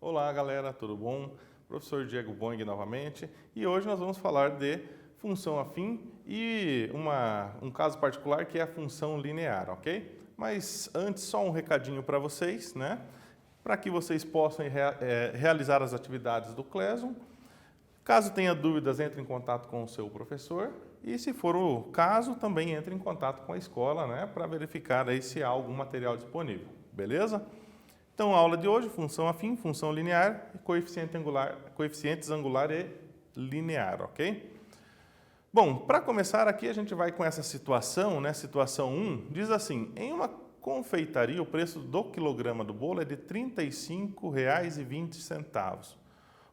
Olá galera, tudo bom? Professor Diego Boing novamente, e hoje nós vamos falar de função afim e um caso particular que é a função linear, ok? Mas antes só um recadinho para vocês, né? Para que vocês possam realizar as atividades do Classroom. Caso tenha dúvidas, entre em contato com o seu professor e, se for o caso, também entre em contato com a escola, né? Para verificar aí se há algum material disponível, beleza? Então, a aula de hoje, função afim, função linear, coeficientes angular e linear, ok? Bom, para começar aqui, a gente vai com essa situação, né? Situação 1, diz assim, em uma confeitaria, o preço do quilograma do bolo é de R$ 35,20.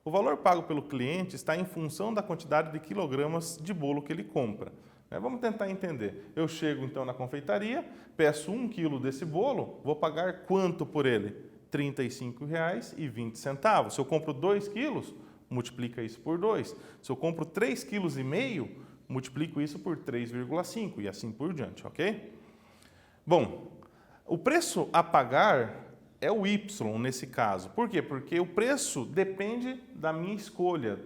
O valor pago pelo cliente está em função da quantidade de quilogramas de bolo que ele compra. Vamos tentar entender. Eu chego então na confeitaria, peço 1 quilo desse bolo, vou pagar quanto por ele? R$ 35,20. Se eu compro 2 quilos, multiplica isso por 2. Se eu compro 3,5 quilos, multiplico isso por 3,5 e assim por diante, ok? Bom, o preço a pagar é o Y nesse caso. Por quê? Porque o preço depende da minha escolha,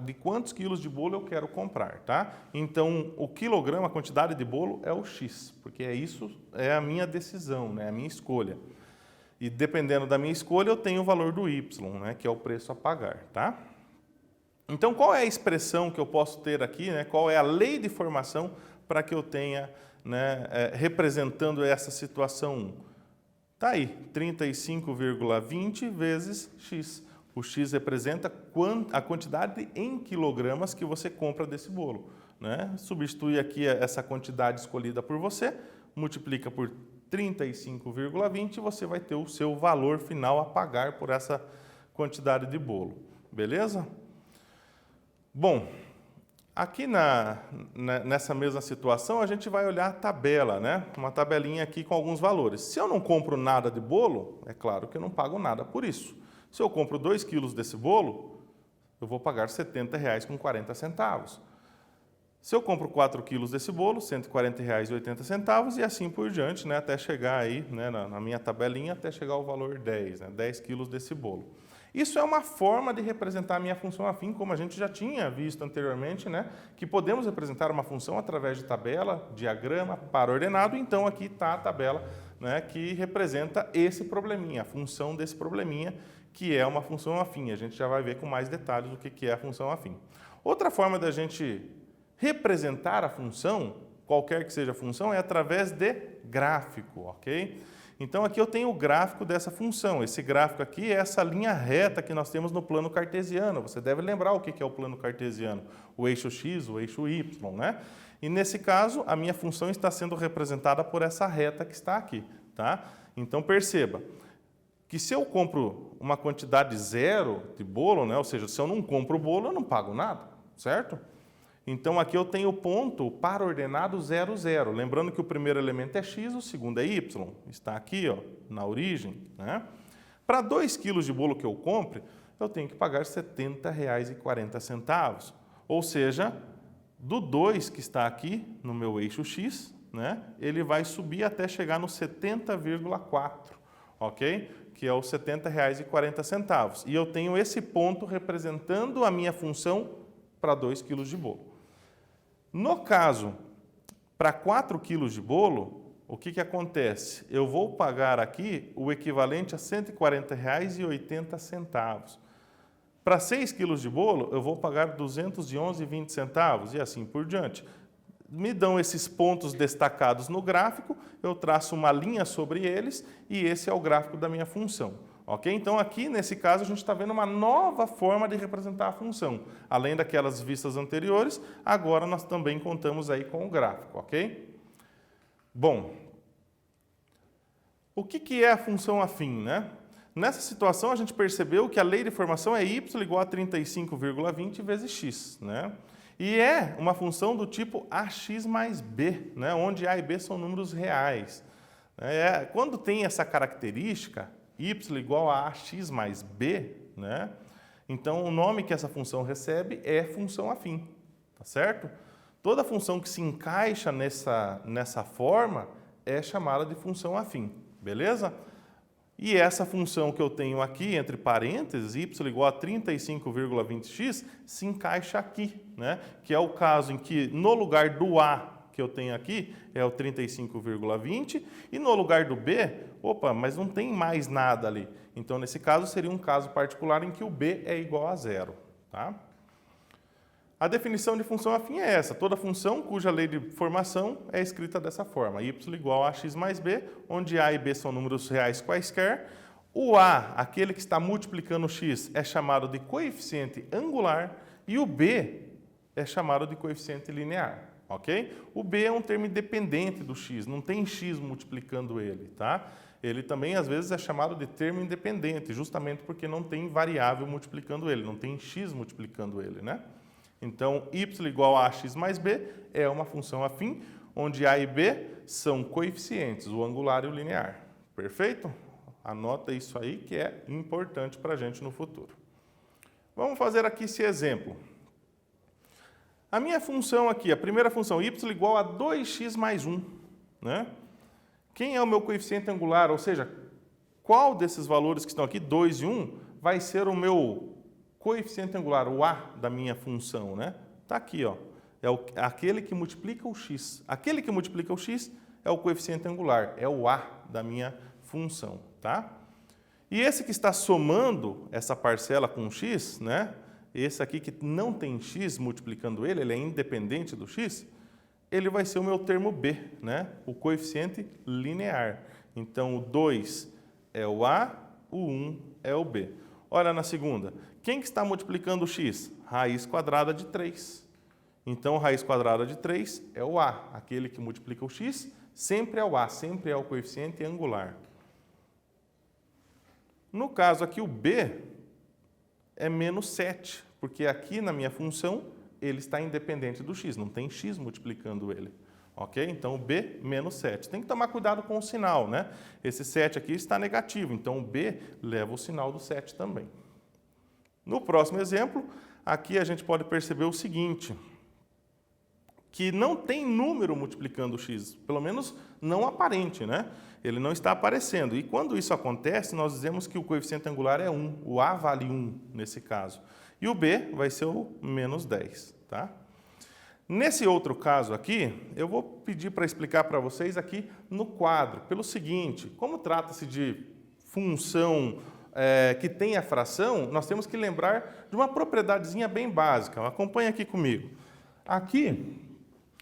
de quantos quilos de bolo eu quero comprar, tá? Então, o quilograma, a quantidade de bolo é o X, porque isso é a minha decisão, né? A minha escolha. E dependendo da minha escolha, eu tenho o valor do Y, né? Que é o preço a pagar, tá? Então, qual é a expressão que eu posso ter aqui, né? Qual é a lei de formação para que eu tenha, né, representando essa situação 1? Tá aí, 35,20 vezes X. O X representa a quantidade em quilogramas que você compra desse bolo, né? Substitui aqui essa quantidade escolhida por você, multiplica por 35,20 e você vai ter o seu valor final a pagar por essa quantidade de bolo. Beleza? Bom, aqui nessa mesma situação, a gente vai olhar a tabela, né? Uma tabelinha aqui com alguns valores. Se eu não compro nada de bolo, é claro que eu não pago nada por isso. Se eu compro 2 quilos desse bolo, eu vou pagar R$ 70,40. Se eu compro 4 quilos desse bolo, R$ 140,80 e assim por diante, né? Até chegar aí, né, na minha tabelinha, até chegar ao valor 10, né? 10 quilos desse bolo. Isso é uma forma de representar a minha função afim, como a gente já tinha visto anteriormente, né? Que podemos representar uma função através de tabela, diagrama, par ordenado. Então, aqui está a tabela, né, que representa esse probleminha, a função desse probleminha, que é uma função afim. A gente já vai ver com mais detalhes o que é a função afim. Outra forma da gente representar a função, qualquer que seja a função, é através de gráfico, ok? Então, aqui eu tenho o gráfico dessa função. Esse gráfico aqui é essa linha reta que nós temos no plano cartesiano. Você deve lembrar o que é o plano cartesiano. O eixo X, o eixo Y, né? E, nesse caso, a minha função está sendo representada por essa reta que está aqui, tá? Então, perceba que se eu compro uma quantidade zero de bolo, né? Ou seja, se eu não compro o bolo, eu não pago nada, certo? Então, aqui eu tenho o ponto par ordenado 0, 0. Lembrando que o primeiro elemento é x, o segundo é y. Está aqui, ó, na origem, né? Para 2 quilos de bolo que eu compre, eu tenho que pagar R$ 70,40. Ou seja, do 2 que está aqui no meu eixo x, né, ele vai subir até chegar no 70,4, ok? Que é os R$ 70,40. E eu tenho esse ponto representando a minha função para 2 quilos de bolo. No caso, para 4 quilos de bolo, o que acontece? Eu vou pagar aqui o equivalente a R$ 140,80. Para 6 quilos de bolo, eu vou pagar R$ 211,20 e assim por diante. Me dão esses pontos destacados no gráfico, eu traço uma linha sobre eles e esse é o gráfico da minha função. Ok? Então, aqui, nesse caso, a gente está vendo uma nova forma de representar a função. Além daquelas vistas anteriores, agora nós também contamos aí com o gráfico, ok? Bom, o que é a função afim, né? Nessa situação, a gente percebeu que a lei de formação é y igual a 35,20 vezes x, né? E é uma função do tipo ax mais b, né? Onde a e b são números reais. Quando tem essa característica, y igual a ax mais b, né? Então, o nome que essa função recebe é função afim, tá certo? Toda função que se encaixa nessa forma é chamada de função afim, beleza? E essa função que eu tenho aqui, entre parênteses, y igual a 35,20x, se encaixa aqui, né? Que é o caso em que no lugar do A que eu tenho aqui é o 35,20 e no lugar do B, opa, mas não tem mais nada ali. Então, nesse caso, seria um caso particular em que o B é igual a zero, tá? A definição de função afim é essa, toda função cuja lei de formação é escrita dessa forma, y igual a x mais b, onde a e b são números reais quaisquer. O a, aquele que está multiplicando o x, é chamado de coeficiente angular e o b é chamado de coeficiente linear, ok? O b é um termo independente do x, não tem x multiplicando ele, tá? Ele também, às vezes, é chamado de termo independente, justamente porque não tem variável multiplicando ele, não tem x multiplicando ele, né? Então, y igual a x mais b é uma função afim, onde a e b são coeficientes, o angular e o linear. Perfeito? Anota isso aí que é importante para a gente no futuro. Vamos fazer aqui esse exemplo. A minha função aqui, a primeira função, y igual a 2x mais 1. Né? Quem é o meu coeficiente angular? Ou seja, qual desses valores que estão aqui, 2 e 1, vai ser o meu coeficiente angular, o a da minha função, né? Está aqui, ó. É aquele que multiplica o x. Aquele que multiplica o x é o coeficiente angular, é o a da minha função, tá? E esse que está somando essa parcela com o x, né? Esse aqui que não tem x multiplicando ele é independente do x, ele vai ser o meu termo b, né? O coeficiente linear. Então, o 2 é o a, o 1 é o b. Olha na segunda. Quem que está multiplicando o x? Raiz quadrada de 3. Então, raiz quadrada de 3 é o a. Aquele que multiplica o x sempre é o a, sempre é o coeficiente angular. No caso aqui, o b é menos 7, porque aqui na minha função ele está independente do x, não tem x multiplicando ele. Ok? Então, o b menos 7. Tem que tomar cuidado com o sinal, né? Esse 7 aqui está negativo, então o b leva o sinal do 7 também. No próximo exemplo, aqui a gente pode perceber o seguinte, que não tem número multiplicando o x, pelo menos não aparente, né? Ele não está aparecendo. E quando isso acontece, nós dizemos que o coeficiente angular é 1, o a vale 1 nesse caso. E o b vai ser o menos 10, tá? Nesse outro caso aqui, eu vou pedir para explicar para vocês aqui no quadro, pelo seguinte, como trata-se de função que tem a fração, nós temos que lembrar de uma propriedadezinha bem básica. Acompanhe aqui comigo. Aqui,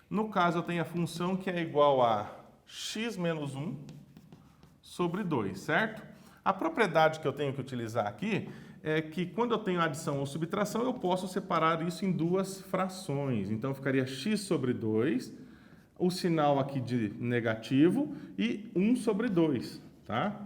no caso, eu tenho a função que é igual a x menos 1 sobre 2, certo? A propriedade que eu tenho que utilizar aqui é que quando eu tenho adição ou subtração, eu posso separar isso em duas frações. Então, ficaria x sobre 2, o sinal aqui de negativo, e 1 sobre 2, tá?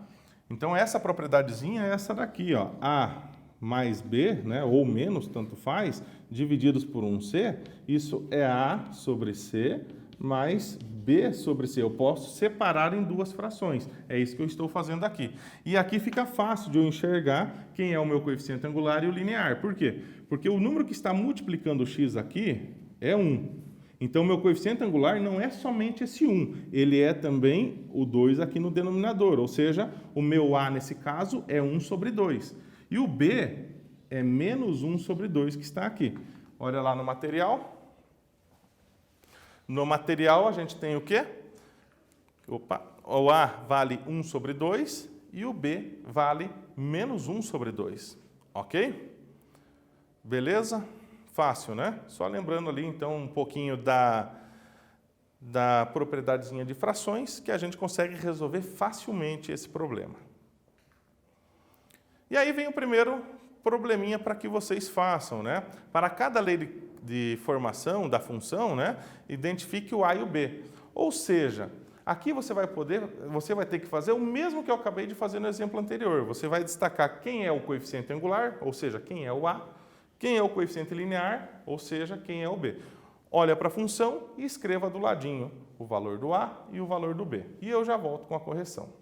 Então, essa propriedadezinha é essa daqui, ó. A mais B, né, ou menos, tanto faz, divididos por 1C, isso é A sobre C mais B sobre C. Eu posso separar em duas frações. É isso que eu estou fazendo aqui. E aqui fica fácil de eu enxergar quem é o meu coeficiente angular e o linear. Por quê? Porque o número que está multiplicando o x aqui é 1. Então, o meu coeficiente angular não é somente esse 1, ele é também o 2 aqui no denominador, ou seja, o meu A, nesse caso, é 1 sobre 2. E o B é menos 1 sobre 2 que está aqui. Olha lá no material. No material, a gente tem o quê? Opa, o A vale 1 sobre 2 e o B vale menos 1 sobre 2. Ok? Beleza? Fácil, né? Só lembrando ali, então, um pouquinho da propriedadezinha de frações, que a gente consegue resolver facilmente esse problema. E aí vem o primeiro probleminha para que vocês façam, né? Para cada lei de formação da função, né? Identifique o A e o B. Ou seja, aqui você vai ter que fazer o mesmo que eu acabei de fazer no exemplo anterior. Você vai destacar quem é o coeficiente angular, ou seja, quem é o A, quem é o coeficiente linear, ou seja, quem é o B. Olha para a função e escreva do ladinho o valor do A e o valor do B. E eu já volto com a correção.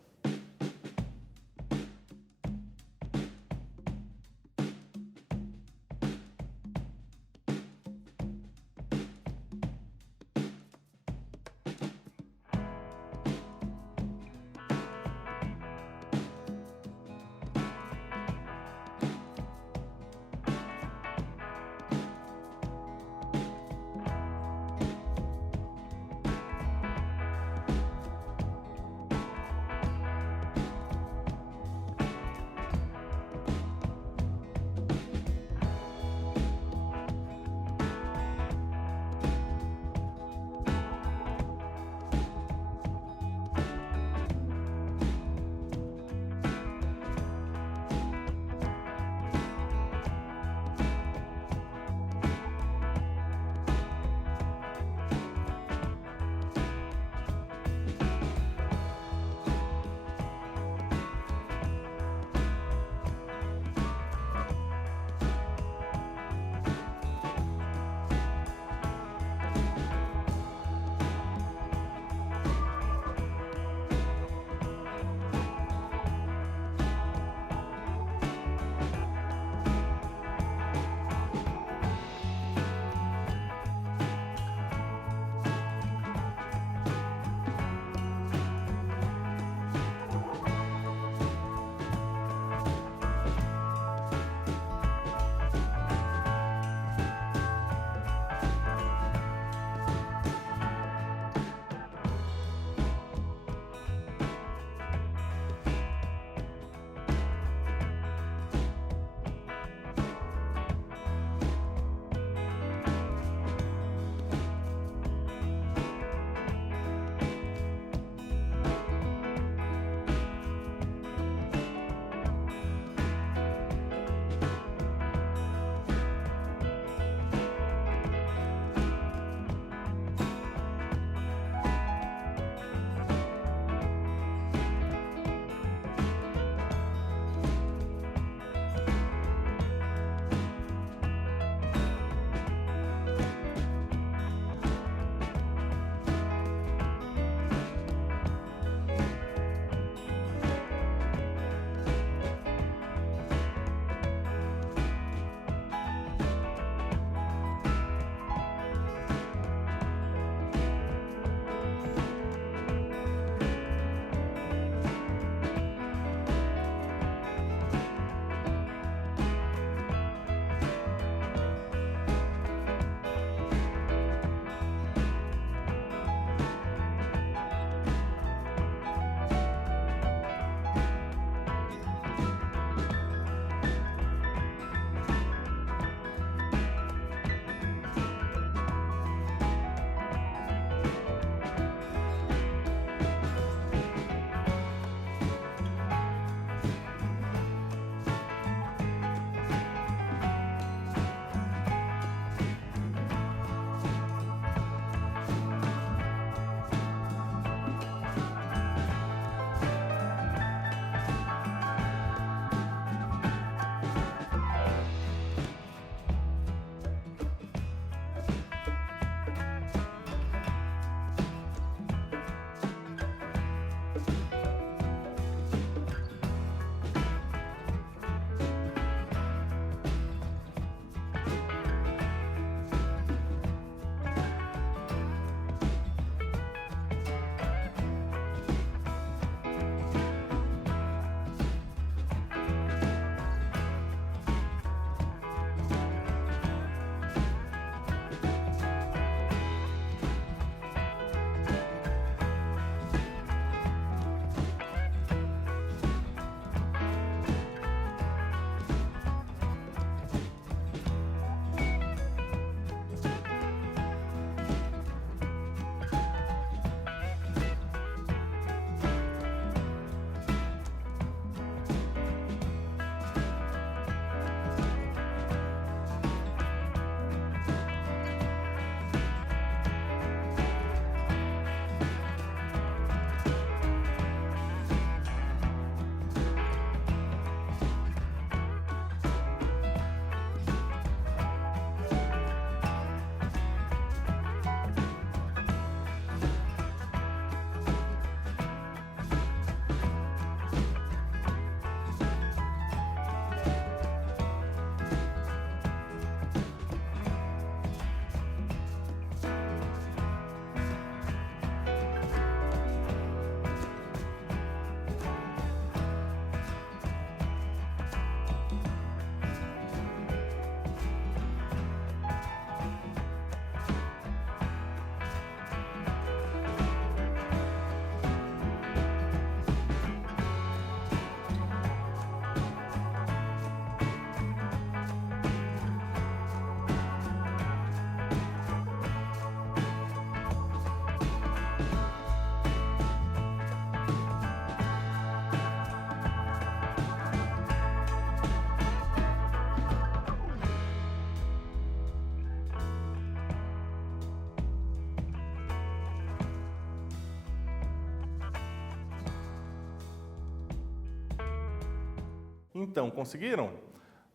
Então, conseguiram?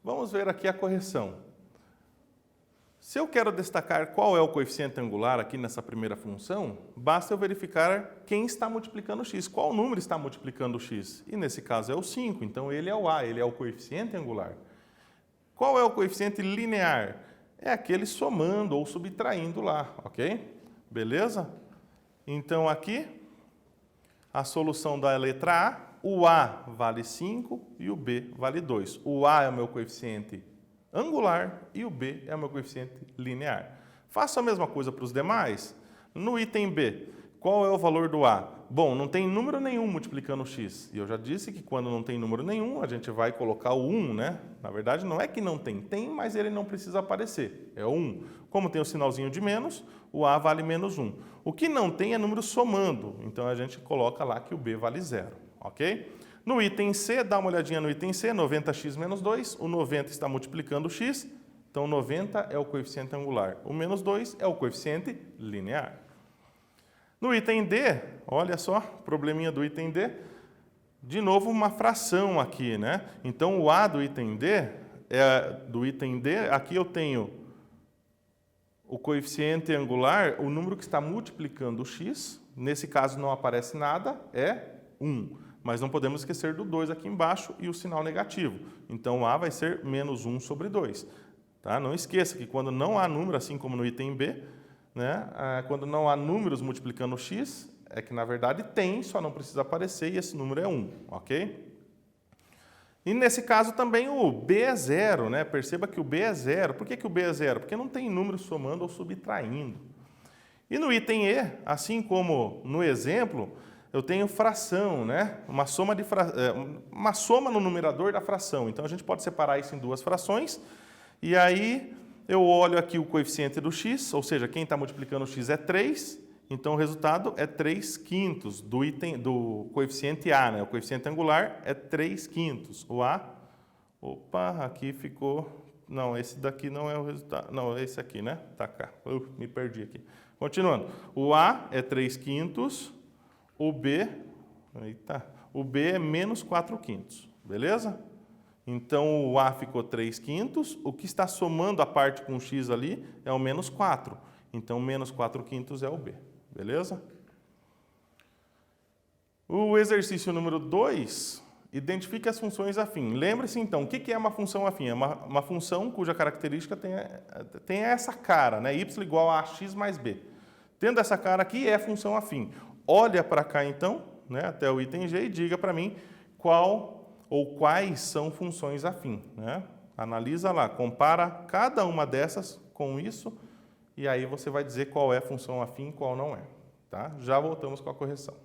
Vamos ver aqui a correção. Se eu quero destacar qual é o coeficiente angular aqui nessa primeira função, basta eu verificar quem está multiplicando x, qual número está multiplicando x. E nesse caso é o 5, então ele é o a, ele é o coeficiente angular. Qual é o coeficiente linear? É aquele somando ou subtraindo lá, ok? Beleza? Então aqui, a solução da letra A, o A vale 5 e o B vale 2. O A é o meu coeficiente angular e o B é o meu coeficiente linear. Faço a mesma coisa para os demais. No item B, qual é o valor do A? Bom, não tem número nenhum multiplicando x. E eu já disse que quando não tem número nenhum, a gente vai colocar o 1, né? Na verdade, não é que não tem, tem, mas ele não precisa aparecer. É o 1. Como tem o sinalzinho de menos, o A vale menos 1. O que não tem é número somando, então a gente coloca lá que o B vale 0, ok? No item C, dá uma olhadinha no item C, 90x menos 2, o 90 está multiplicando o x, então 90 é o coeficiente angular, o menos 2 é o coeficiente linear. No item D, olha só, probleminha do item D, de novo uma fração aqui, né? Então o A do item D, aqui eu tenho o coeficiente angular, o número que está multiplicando o x, nesse caso não aparece nada, é 1. Mas não podemos esquecer do 2 aqui embaixo e o sinal negativo. Então, o A vai ser menos 1 sobre 2. Tá? Não esqueça que quando não há número, assim como no item B, né, quando não há números multiplicando o x, é que na verdade tem, só não precisa aparecer e esse número é 1. Ok? E nesse caso também o B é 0. Né? Perceba que o B é 0. Por que o B é 0? Porque não tem número somando ou subtraindo. E no item E, assim como no exemplo, eu tenho fração, né? Uma soma no numerador da fração. Então, a gente pode separar isso em duas frações. E aí, eu olho aqui o coeficiente do x, ou seja, quem está multiplicando o x é 3. Então, o resultado é 3/5 do coeficiente A, né? O coeficiente angular é 3/5. O A, opa, aqui ficou... Não, esse daqui não é o resultado. Não, esse aqui, né? Tá cá. Me perdi aqui. Continuando. O A é 3/5. O B é menos 4/5, beleza? Então, o A ficou 3/5, o que está somando a parte com x ali é o menos 4. Então, menos 4/5 é o B, beleza? O exercício número 2, identifique as funções afins. Lembre-se, então, o que é uma função afim? É uma função cuja característica tem essa cara, né? Y igual a x mais b. Tendo essa cara aqui, é função afim. Olha para cá, então, né, até o item G e diga para mim qual ou quais são funções afins. Né? Analisa lá, compara cada uma dessas com isso e aí você vai dizer qual é a função afim e qual não é. Tá? Já voltamos com a correção.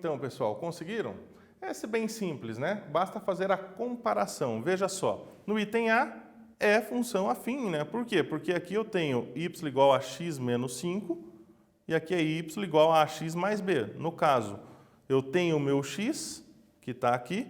Então, pessoal, conseguiram? Essa é bem simples, né? Basta fazer a comparação. Veja só, no item A é função afim, né? Por quê? Porque aqui eu tenho y igual a x menos 5 e aqui é y igual a x mais b. No caso, eu tenho o meu x, que está aqui,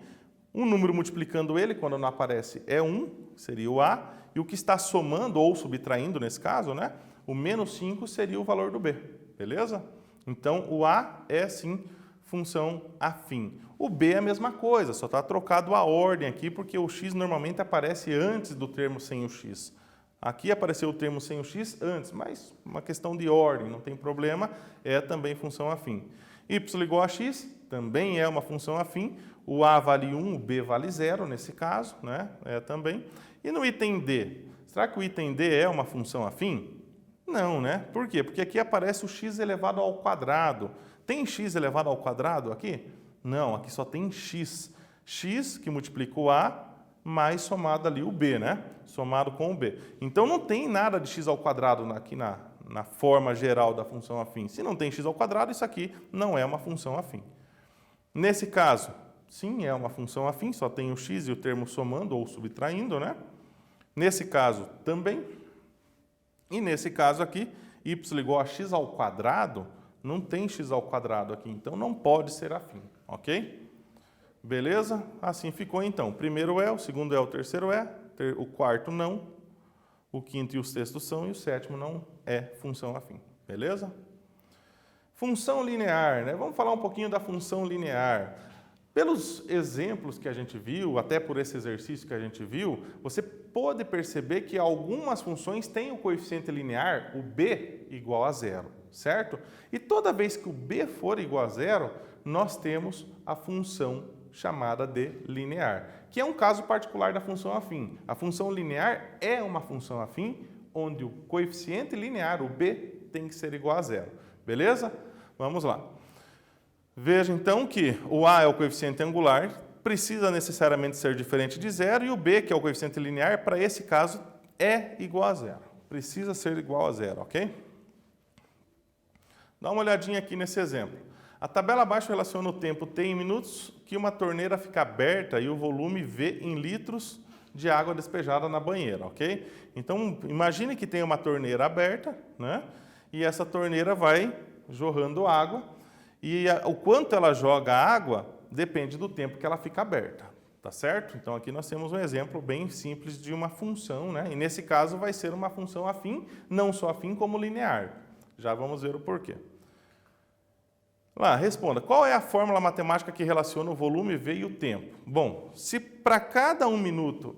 um número multiplicando ele, quando não aparece, é 1, seria o A, e o que está somando ou subtraindo, nesse caso, né? O menos 5 seria o valor do B, beleza? Então, o A é, sim, função afim. O B é a mesma coisa, só está trocado a ordem aqui, porque o x normalmente aparece antes do termo sem o x. Aqui apareceu o termo sem o x antes, mas uma questão de ordem, não tem problema, é também função afim. Y igual a x também é uma função afim, o A vale 1, o B vale 0, nesse caso, né? É também. E no item D, será que o item D é uma função afim? Não, né? Por quê? Porque aqui aparece o x elevado ao quadrado. Tem x elevado ao quadrado aqui? Não, aqui só tem x. X que multiplica o A, mais somado ali o B, né? Somado com o B. Então, não tem nada de x ao quadrado aqui na forma geral da função afim. Se não tem x ao quadrado, isso aqui não é uma função afim. Nesse caso, sim, é uma função afim, só tem o x e o termo somando ou subtraindo, né? Nesse caso, também. E nesse caso aqui, y igual a x ao quadrado, não tem x ao quadrado aqui, então não pode ser afim, ok? Beleza? Assim ficou então. O primeiro é, o segundo é, o terceiro é, o quarto não, o quinto e o sexto são, e o sétimo não é função afim, beleza? Função linear, né? Vamos falar um pouquinho da função linear. Pelos exemplos que a gente viu, até por esse exercício que a gente viu, você pode perceber que algumas funções têm o coeficiente linear, o b, igual a 0, certo? E toda vez que o b for igual a 0, nós temos a função chamada de linear, que é um caso particular da função afim. A função linear é uma função afim, onde o coeficiente linear, o b, tem que ser igual a 0. Beleza? Vamos lá. Veja então que o a é o coeficiente angular, precisa necessariamente ser diferente de 0, e o b, que é o coeficiente linear, para esse caso, é igual a 0. Precisa ser igual a 0, ok? Dá uma olhadinha aqui nesse exemplo. A tabela abaixo relaciona o tempo t em minutos que uma torneira fica aberta e o volume V em litros de água despejada na banheira, ok? Então, imagine que tem uma torneira aberta, né? E essa torneira vai jorrando água, e o quanto ela joga água depende do tempo que ela fica aberta, tá certo? Então, aqui nós temos um exemplo bem simples de uma função, né? E nesse caso vai ser uma função afim, não só afim como linear. Já vamos ver o porquê. Lá, responda. Qual é a fórmula matemática que relaciona o volume V e o tempo? Bom, se para cada 1 minuto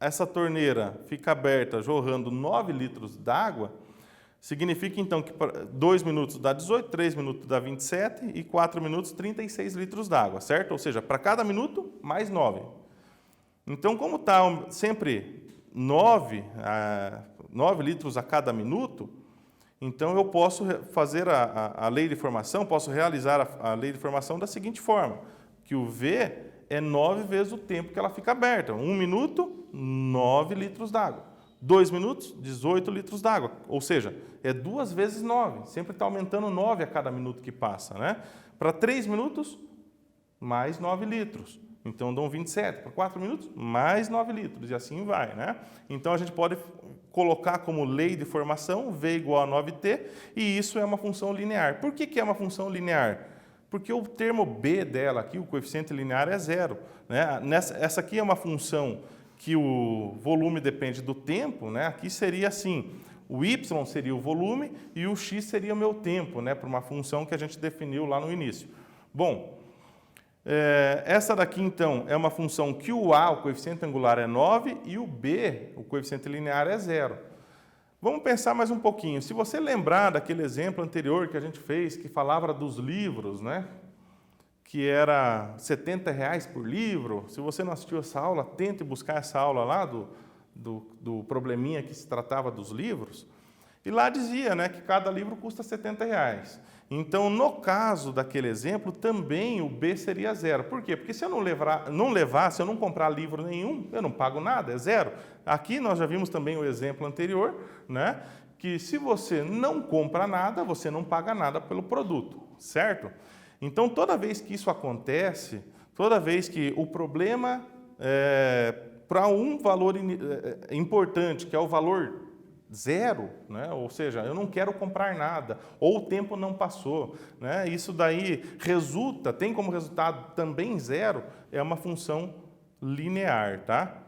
essa torneira fica aberta jorrando 9 litros d'água, significa então que 2 minutos dá 18, 3 minutos dá 27 e 4 minutos 36 litros d'água, certo? Ou seja, para cada minuto, mais 9. Então, como está sempre 9 litros a cada minuto, então eu posso fazer a lei de formação, posso realizar a lei de formação da seguinte forma, que o V é 9 vezes o tempo que ela fica aberta. 1 minuto, 9 litros d'água. 2 minutos, 18 litros d'água. Ou seja, é 2 vezes 9. Sempre está aumentando 9 a cada minuto que passa, né? Para 3 minutos, mais 9 litros. Então, dão 27. Para 4 minutos, mais 9 litros. E assim vai, né? Então, a gente pode colocar como lei de formação V igual a 9t, e isso é uma função linear. Por que é uma função linear? Porque o termo b dela aqui, o coeficiente linear, é 0. Né? Essa aqui é uma função que o volume depende do tempo, né? Aqui seria assim, o y seria o volume e o x seria o meu tempo, né? Para uma função que a gente definiu lá no início. Bom, essa daqui, então, é uma função que o a, o coeficiente angular, é 9 e o b, o coeficiente linear, é 0. Vamos pensar mais um pouquinho. Se você lembrar daquele exemplo anterior que a gente fez, que falava dos livros, né? Que era R$70 por livro. Se você não assistiu essa aula, tente buscar essa aula lá do probleminha que se tratava dos livros. E lá dizia, né, que cada livro custa R$70. Então, no caso daquele exemplo, também o B seria 0. Por quê? Porque se eu se eu não comprar livro nenhum, eu não pago nada, é 0. Aqui nós já vimos também o exemplo anterior, né, que se você não compra nada, você não paga nada pelo produto, certo? Então, toda vez que isso acontece, toda vez que o problema para um valor importante, que é o valor zero, né? Ou seja, eu não quero comprar nada, ou o tempo não passou, né? Isso daí tem como resultado também zero, é uma função linear, tá?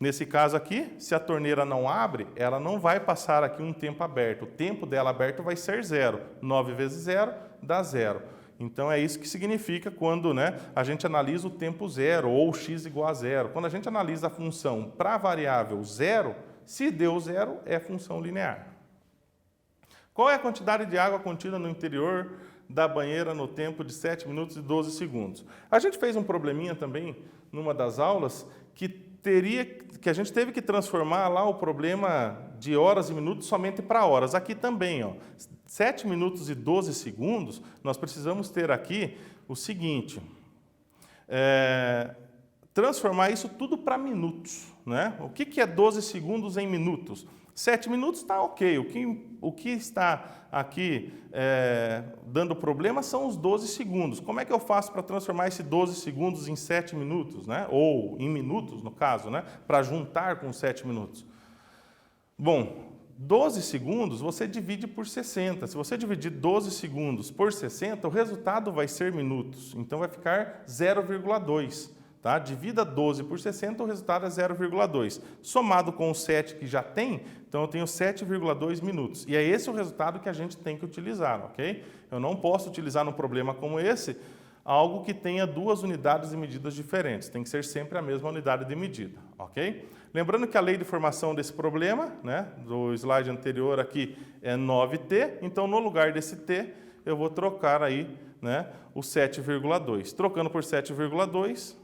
Nesse caso aqui, se a torneira não abre, ela não vai passar aqui um tempo aberto. O tempo dela aberto vai ser zero. 9 vezes zero dá zero. Então, é isso que significa quando, né, a gente analisa o tempo zero, ou x igual a zero. Quando a gente analisa a função para a variável zero, se deu zero, é função linear. Qual é a quantidade de água contida no interior da banheira no tempo de 7 minutos e 12 segundos? A gente fez um probleminha também, numa das aulas, que a gente teve que transformar lá o problema de horas e minutos somente para horas. Aqui também, ó, 7 minutos e 12 segundos, nós precisamos ter aqui o seguinte, transformar isso tudo para minutos, né? O que é 12 segundos em minutos? 7 minutos está ok. O que está aqui dando problema são os 12 segundos. Como é que eu faço para transformar esses 12 segundos em 7 minutos, né? Ou em minutos, no caso, né? Para juntar com 7 minutos? Bom, 12 segundos você divide por 60. Se você dividir 12 segundos por 60, o resultado vai ser minutos. Então, vai ficar 0,2. Tá? Divida 12 por 60, o resultado é 0,2. Somado com o 7 que já tem, então eu tenho 7,2 minutos. E é esse o resultado que a gente tem que utilizar, ok? Eu não posso utilizar num problema como esse algo que tenha duas unidades de medidas diferentes. Tem que ser sempre a mesma unidade de medida, ok? Lembrando que a lei de formação desse problema, né, do slide anterior aqui, é 9t. Então, no lugar desse t, eu vou trocar aí, né, o 7,2. Trocando por 7,2...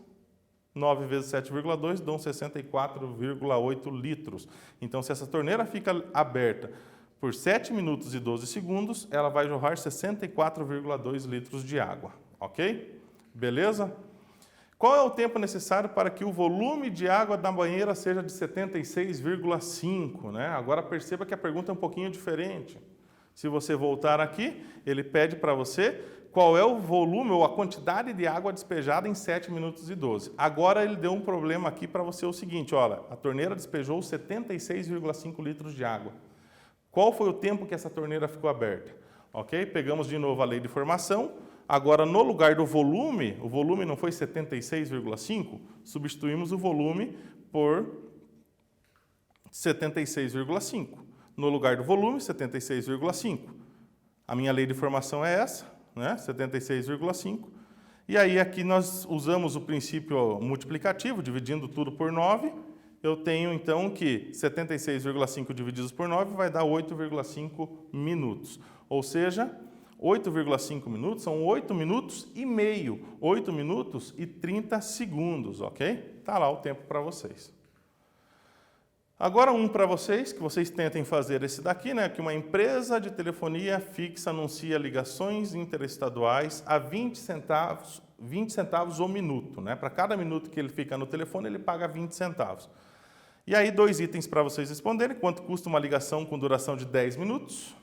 9 vezes 7,2 dão 64,8 litros. Então, se essa torneira fica aberta por 7 minutos e 12 segundos, ela vai jorrar 64,2 litros de água. Ok? Beleza? Qual é o tempo necessário para que o volume de água da banheira seja de 76,5? Né? Agora, perceba que a pergunta é um pouquinho diferente. Se você voltar aqui, ele pede para você qual é o volume ou a quantidade de água despejada em 7 minutos e 12. Agora ele deu um problema aqui para você, o seguinte, olha, a torneira despejou 76,5 litros de água. Qual foi o tempo que essa torneira ficou aberta? Ok? Pegamos de novo a lei de formação. Agora, no lugar do volume, o volume não foi 76,5, substituímos o volume por 76,5. No lugar do volume, 76,5. A minha lei de formação é essa. Né? 76,5. E aí aqui nós usamos o princípio multiplicativo, dividindo tudo por 9. Eu tenho então que 76,5 divididos por 9 vai dar 8,5 minutos. Ou seja, 8,5 minutos são 8 minutos e meio. 8 minutos e 30 segundos, ok? Está lá o tempo para vocês. Agora para vocês, que vocês tentem fazer esse daqui, né? Que uma empresa de telefonia fixa anuncia ligações interestaduais a 20 centavos o minuto, né? Para cada minuto que ele fica no telefone, ele paga 20 centavos. E aí, 2 itens para vocês responderem. Quanto custa uma ligação com duração de 10 minutos?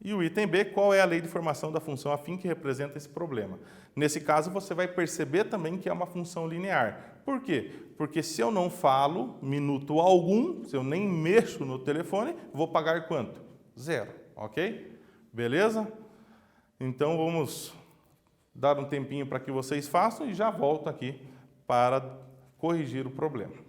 E o item B, qual é a lei de formação da função afim que representa esse problema? Nesse caso, você vai perceber também que é uma função linear. Por quê? Porque se eu não falo minuto algum, se eu nem mexo no telefone, vou pagar quanto? 0, ok? Beleza? Então, vamos dar um tempinho para que vocês façam e já volto aqui para corrigir o problema.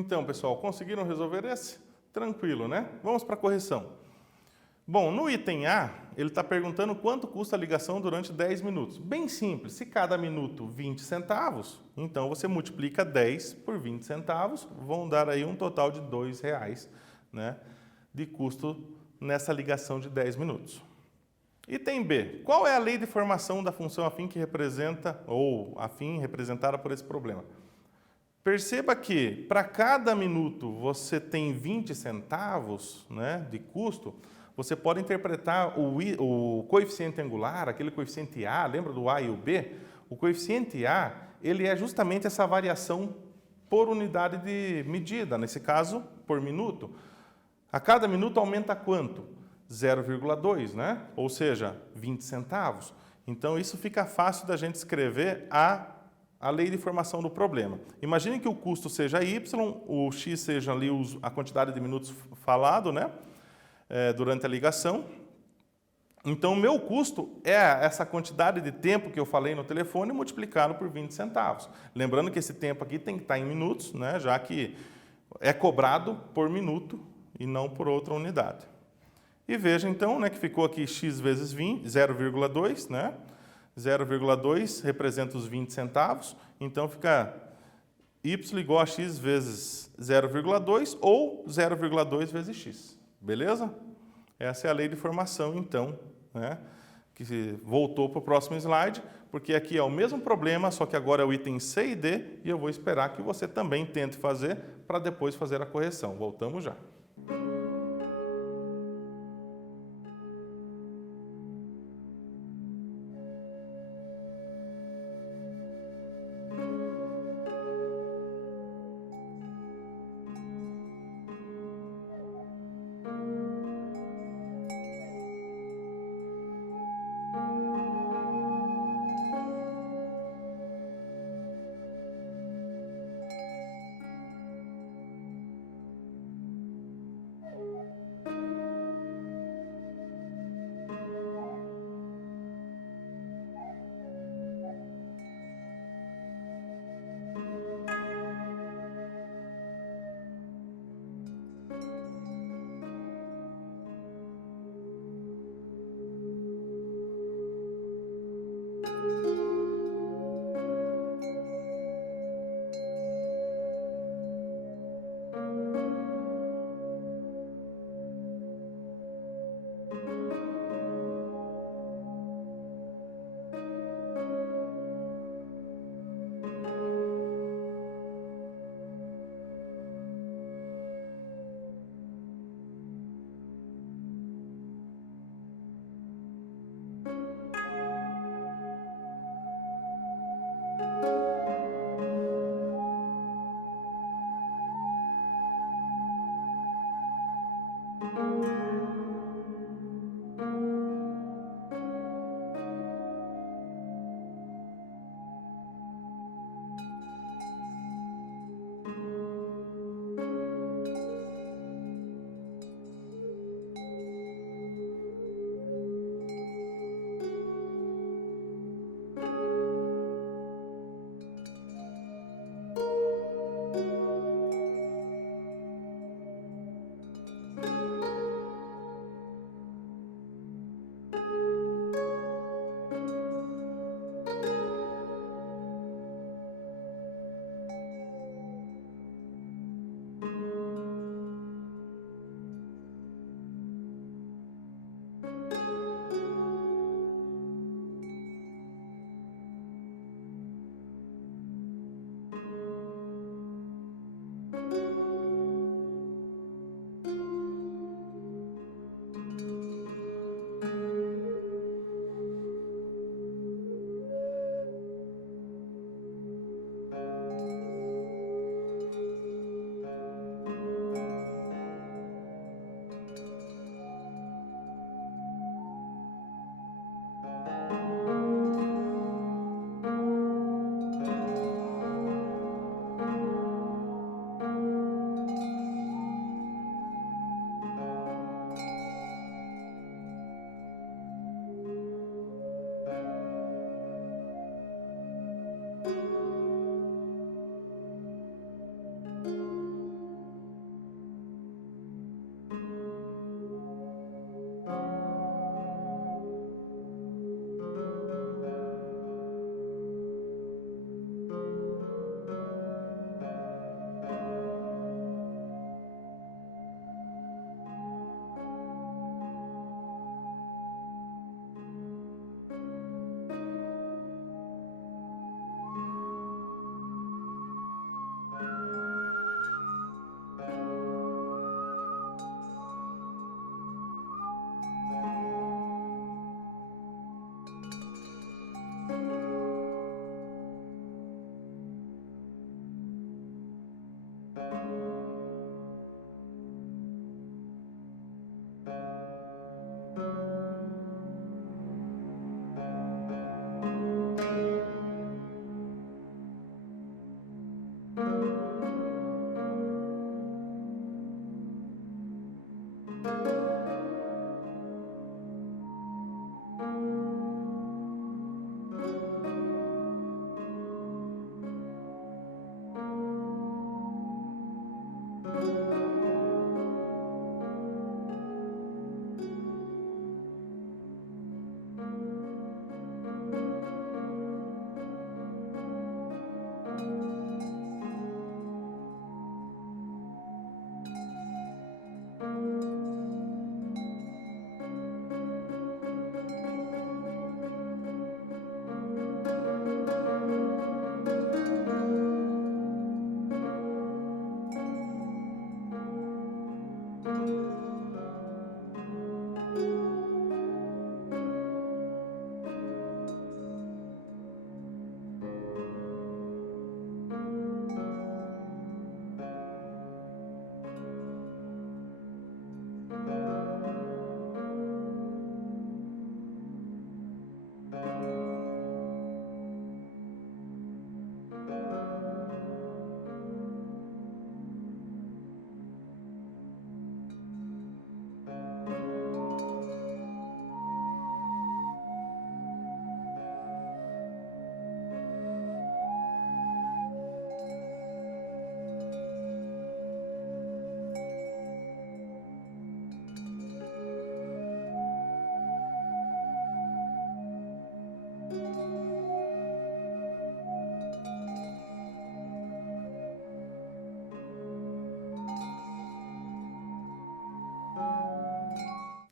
Então, pessoal, conseguiram resolver esse? Tranquilo, né? Vamos para a correção. Bom, no item A, ele está perguntando quanto custa a ligação durante 10 minutos. Bem simples, se cada minuto 20 centavos, então você multiplica 10 por 20 centavos, vão dar aí um total de R$2, né, de custo nessa ligação de 10 minutos. Item B, qual é a lei de formação da função afim que representa, ou afim representada por esse problema? Perceba que para cada minuto você tem 20 centavos, né, de custo. Você pode interpretar o coeficiente angular, aquele coeficiente A, lembra do A e o B? O coeficiente A, ele é justamente essa variação por unidade de medida, nesse caso, por minuto. A cada minuto aumenta quanto? 0,2, né? Ou seja, 20 centavos. Então, isso fica fácil da gente escrever a lei de formação do problema. Imagine que o custo seja Y, o X seja ali a quantidade de minutos falado, né? Durante a ligação. Então, o meu custo é essa quantidade de tempo que eu falei no telefone multiplicado por 20 centavos. Lembrando que esse tempo aqui tem que estar em minutos, né, já que é cobrado por minuto e não por outra unidade. E veja então, né, que ficou aqui x vezes 20, 0,2, né? 0,2 representa os 20 centavos, então fica y igual a x vezes 0,2 ou 0,2 vezes x. Beleza? Essa é a lei de formação, então, né, que voltou para o próximo slide, porque aqui é o mesmo problema, só que agora é o item C e D, e eu vou esperar que você também tente fazer, para depois fazer a correção. Voltamos já.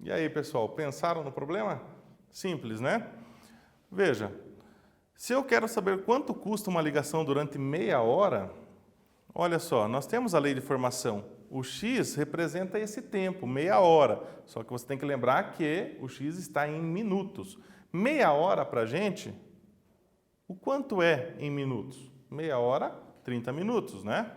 E aí, pessoal, pensaram no problema? Simples, né? Veja, se eu quero saber quanto custa uma ligação durante meia hora, olha só, nós temos a lei de formação. O X representa esse tempo, meia hora. Só que você tem que lembrar que o X está em minutos. Meia hora para a gente, o quanto é em minutos? Meia hora, 30 minutos, né?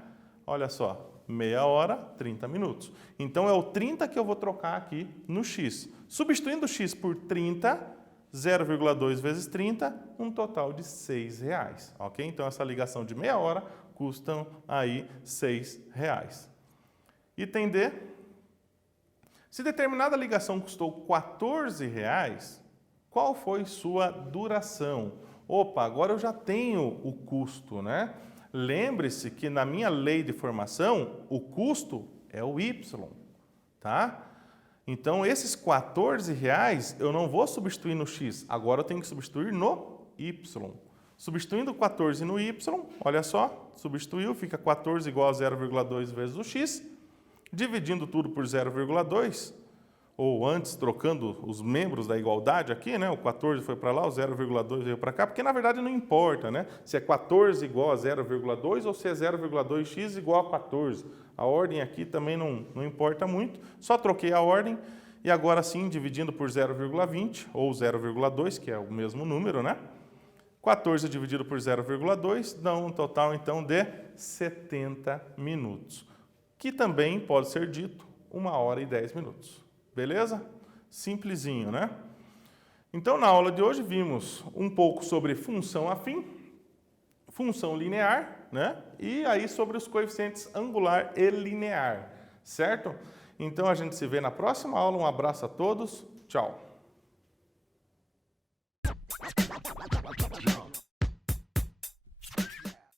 Olha só. Meia hora, 30 minutos. Então, é o 30 que eu vou trocar aqui no X. Substituindo o X por 30, 0,2 vezes 30, um total de R$6, ok? Então, essa ligação de meia hora custa aí R$6. Item D. Se determinada ligação custou R$14, qual foi sua duração? Opa, agora eu já tenho o custo, né? Lembre-se que na minha lei de formação, o custo é o Y, tá? Então, esses R$14 eu não vou substituir no X, agora eu tenho que substituir no Y. Substituindo 14 no Y, olha só, substituiu, fica 14 igual a 0,2 vezes o X, dividindo tudo por 0,2, ou antes trocando os membros da igualdade aqui, né? O 14 foi para lá, o 0,2 veio para cá, porque na verdade não importa, né? Se é 14 igual a 0,2 ou se é 0,2x igual a 14. A ordem aqui também não importa muito, só troquei a ordem e agora sim, dividindo por 0,20 ou 0,2, que é o mesmo número, né? 14 dividido por 0,2 dá um total então de 70 minutos, que também pode ser dito 1 hora e 10 minutos. Beleza? Simplesinho, né? Então, na aula de hoje, vimos um pouco sobre função afim, função linear, né? E aí sobre os coeficientes angular e linear, certo? Então, a gente se vê na próxima aula. Um abraço a todos. Tchau.